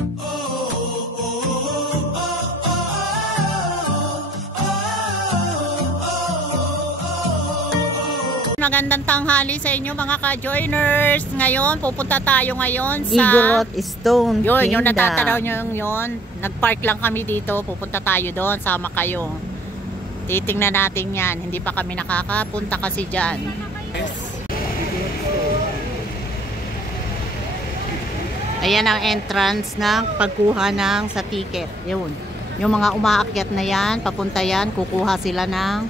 Magandang tanghali sa inyo mga ka-joiners. Ngayon, pupunta tayo ngayon sa Igorot Stone yun, Kingdom. yung natatanaw nyo yun. Nag-park lang kami dito. Pupunta tayo doon. Sama kayo. Titingnan natin yan. Hindi pa kami nakakapunta kasi dyan. Ayan ang entrance ng pagkuha ng sa ticket. Yun. Yung mga umaakyat na yan, papunta yan, kukuha sila ng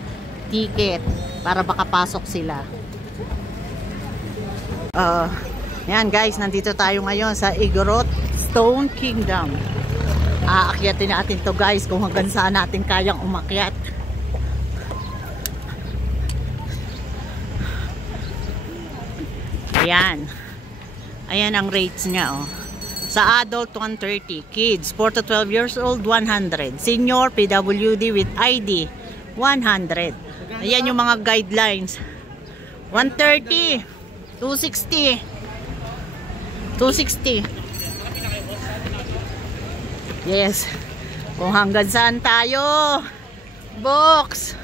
ticket para makapasok sila. Yan guys, nandito tayo ngayon sa Igorot Stone Kingdom. Aakyatin natin to guys kung hanggang saan natin kayang umakyat. Ayan. Ayan ang rates niya oh. Sa adult 130, kids 4 to 12 years old 100, senior PWD with ID 100. Ayan yung mga guidelines. 130, 260, 260. Yes. Kung hanggang saan tayo. Box.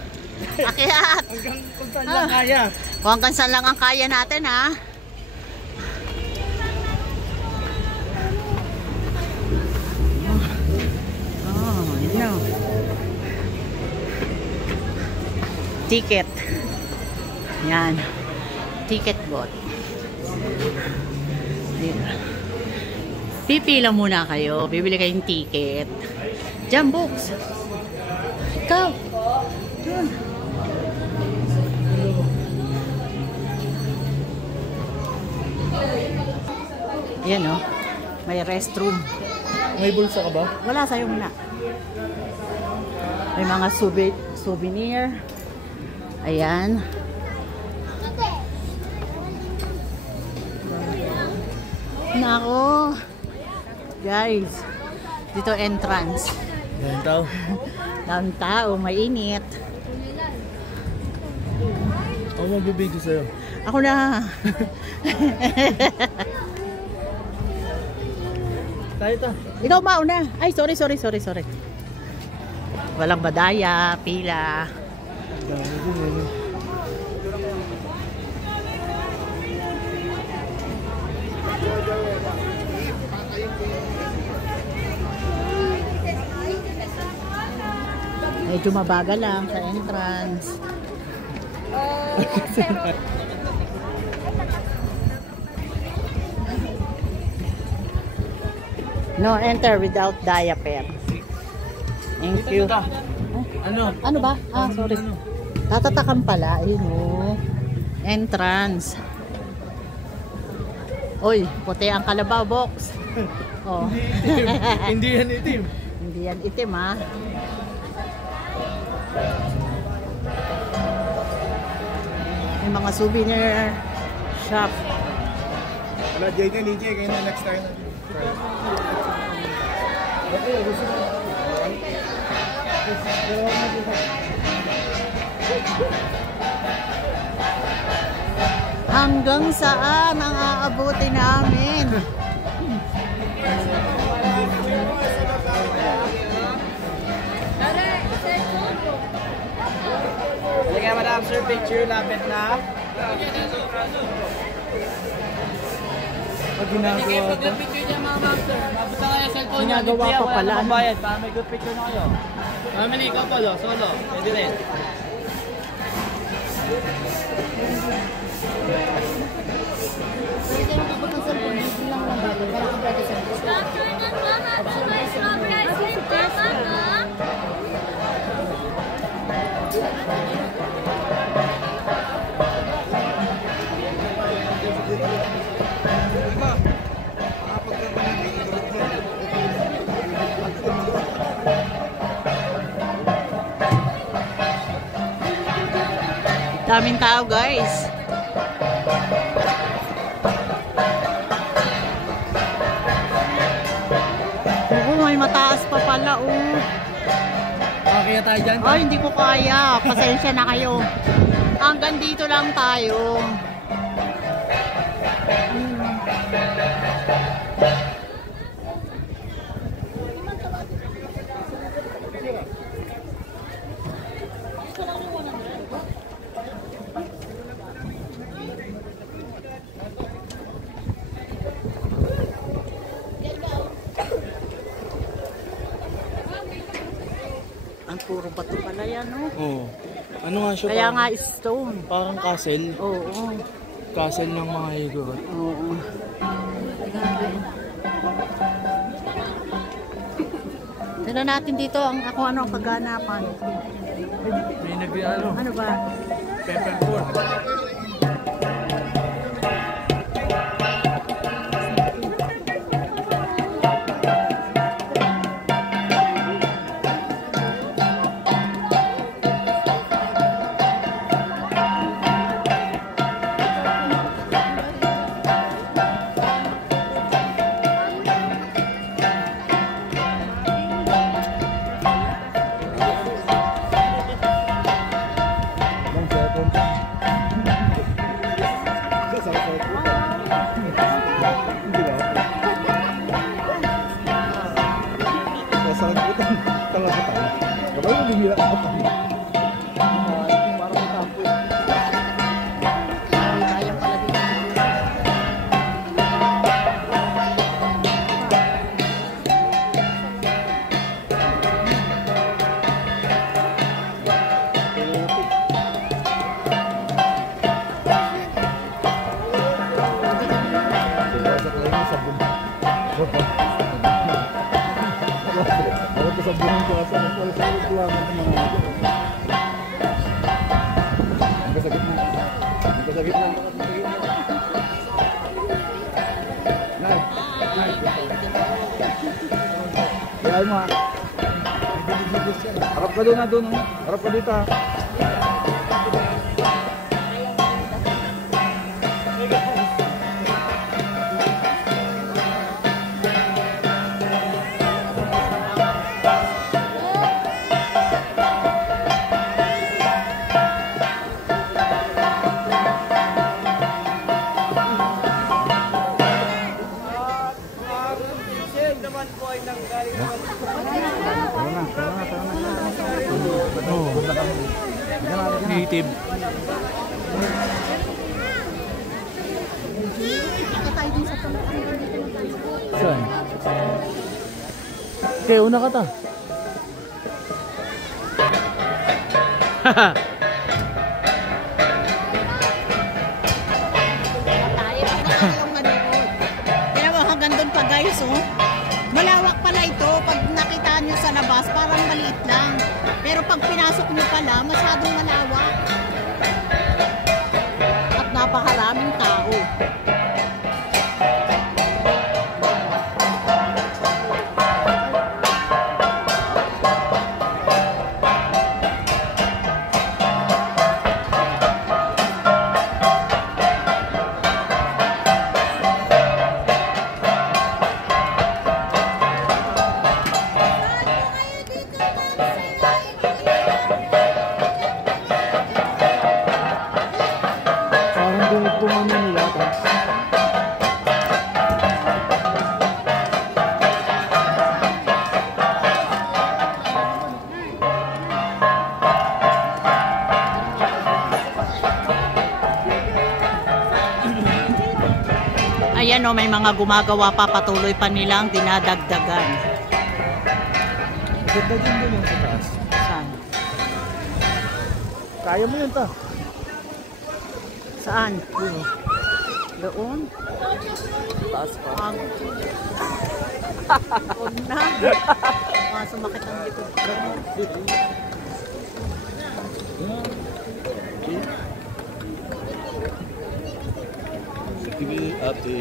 Akyat. Hanggang kung saan lang kaya. Kung hanggang saan lang ang kaya natin ha. No. Ticket. Yan. Ticket bot. Pipila muna kayo. Bibili kayong ticket. Diyan, books. Ikaw. Doon. Yan o. May restroom. May bulsa ka ba? Wala, sa'yo muna. May mga souvenir. Ayan. Nako. Guys. Dito entrance. Daming tao. Daming tao. Mainit. Ako magbibideo sa'yo. Ako na. Tayo ta. Ikaw mauna. Ay, sorry. Walang badaya, pila. Medyo mabagal lang sa entrance. No enter without diaper. Thank you. Ano ba? Ah, sorry. Tatatakan pala. Ayun o. Entrance. Uy, puti ang kalabaw box. Oh. Hindi yan itim. Hindi yan itim ha. May mga souvenir shop. Wala, JJ, kayo na next time. Hanggang saan ang aabuti namin? Sige, madam, sir, picture, lapit na. Pag ginagawa pa. Ginagawa pa pala. Para may good picture na kayo. Mamili, ikaw pala, solo. Pwede rin. Daming tao guys. Oo, may mataas pa pala oh. Okay tayo dyan? Ay, hindi ko kaya. Pasensya na kayo. Hanggang dito lang tayo. Puro bato pala yan, no? Oo. Ano nga siya? Kaya parang, nga stone. parang castle. Oo. Castle ng mga higurot. Oo. Tignan natin dito kung ano ang pagganapan. May nag-ano? Ano ba? Peppercorn. Harap ka doon na doon. Harap ka dito. Native. Saan? Okay, una ka ta. Haha. Tignan mo, hanggang doon pa guys, oh. Malawak pala ito. Pag nakita nyo sa labas, parang maliit lang. Pero pag pinasok nyo pala, masyadong malawak. At napakaraming tao. Ayan o, may mga gumagawa pa, patuloy pa nilang dinadagdagan. Ganda din doon yung sa taas. Saan? Kaya mo yun ta. Saan? Yun o. Doon? Taas pa. Huwag na. Sumakit ang likod ko. Sige, ate.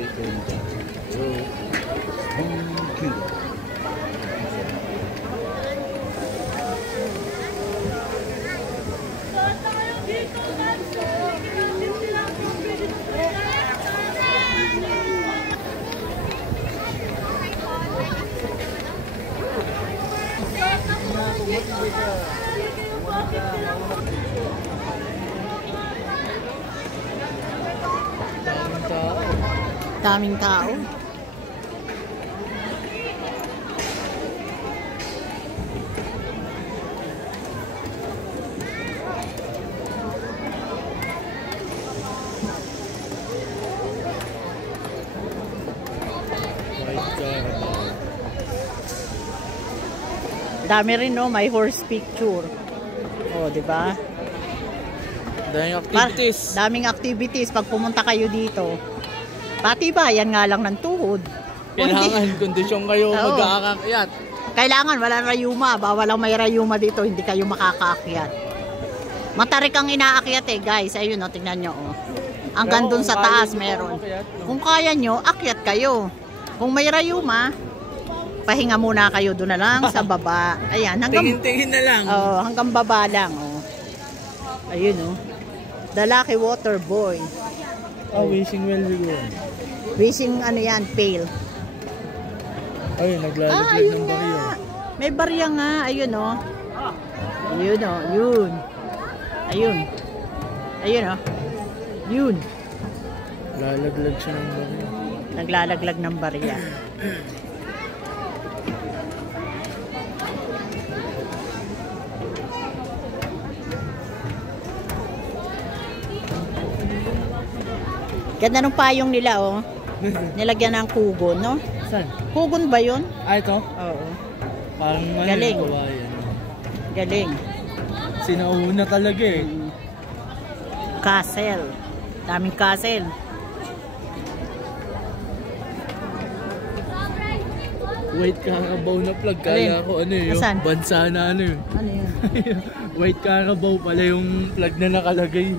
Daming tao. Dami rin, no? May horse picture. Oh, di ba? Daming activities. Daming activities pag pumunta kayo dito. Pati ba, yan nga lang ng tuhod. Kailangan kondisyon kayo mag-aakyat. Kailangan, walang rayuma. Bawal ang may rayuma dito, hindi kayo makakaakyat. Matarik ang inaakyat eh, guys. Ayun, oh, tingnan nyo, oh. Hanggang dun sa taas meron. Kung kaya nyo, akyat kayo. Kung may rayuma, pahinga muna kayo doon na lang sa baba. Ayan, Tingin-tingin na lang. Oh, hanggang baba lang, oh. Ayun, oh. The Lucky Water Boy. Oh, wishing well siguro. Wishing ano yan, pail. Ay, naglalaglag ng baryo. May barya nga, ayun, oh. Ayun, oh, yun. Ayun. Ayun, oh. Yun. Lalaglag siya ng baryo. Naglalaglag ng barya. Ganda ng payong nila, oh. Nilagyan ng kugon, no? Saan? Kugon ba yun? Ah, ito? Oo. Parang Galing. kawayan. Galing. Sinauna talaga eh. Castle. Daming castle. White Carabao na plug. Kala Alin? ko ano yun. Nasaan? Bansa na ano yun. Ano yun? White Carabao pala yung plug na nakalagay.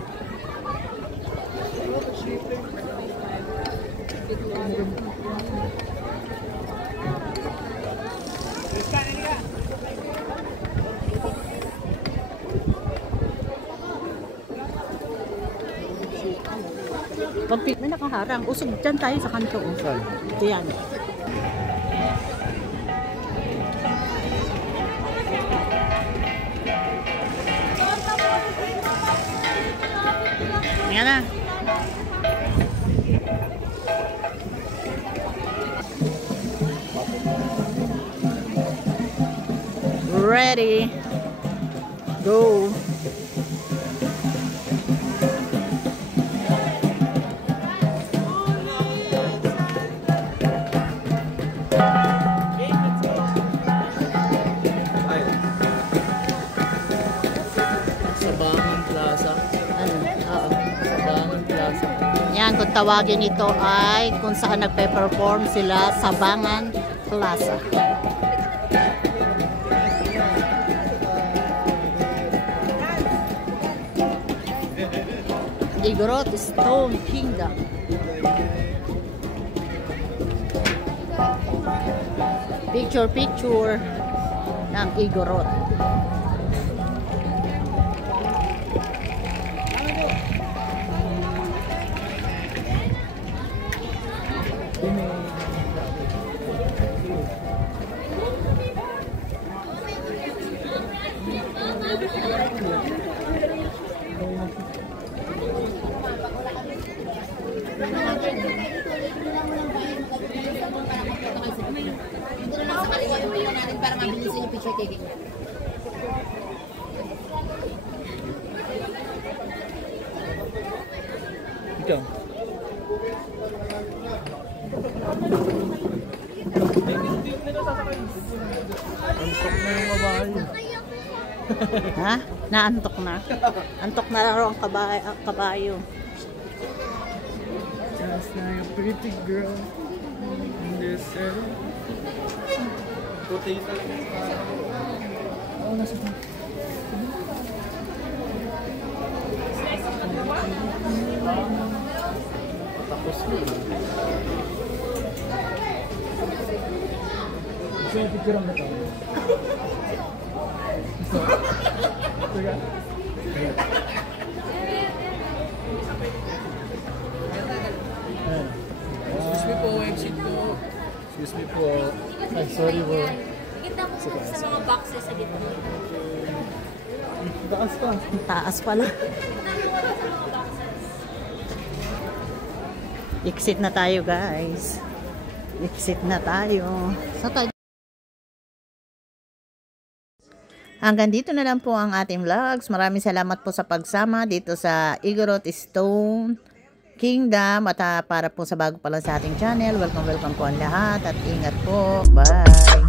May nakaharang. Usog dyan tayo sa kanto. Saan? Diyan. Yan na. Ready. Go. Sabangan Plaza. Ano? Oo. Sabangan Plaza. Yan, kung tawagin ito ay kung saan nagpe-perform sila sa Sabangan Plaza. Igorot Stone Kingdom. Picture ng Igorot. Para mabilisin yung picture taking. Ikaw. Antok na yung kabayo. Ha? Naantok na? Antok na raw ang kabayo. Just like a pretty girl in this city. Puti talaga yung parang. Oo, nasa ito. Tapos na. Gusto yung picture ang ito. Sige. Excuse me po, exit po. Excuse me po. Ay, sorry po. Kita mo sa mga boxes sa dito. Taas pa. Taas pala. Exit na tayo, guys. Exit na tayo. Sa tayo. Hanggang dito na lang po ang ating vlogs. Maraming salamat po sa pagsama dito sa Igorot Stone Kingdom. At para po sa bago pa lang sa ating channel, welcome po ang lahat. At ingat po. Bye!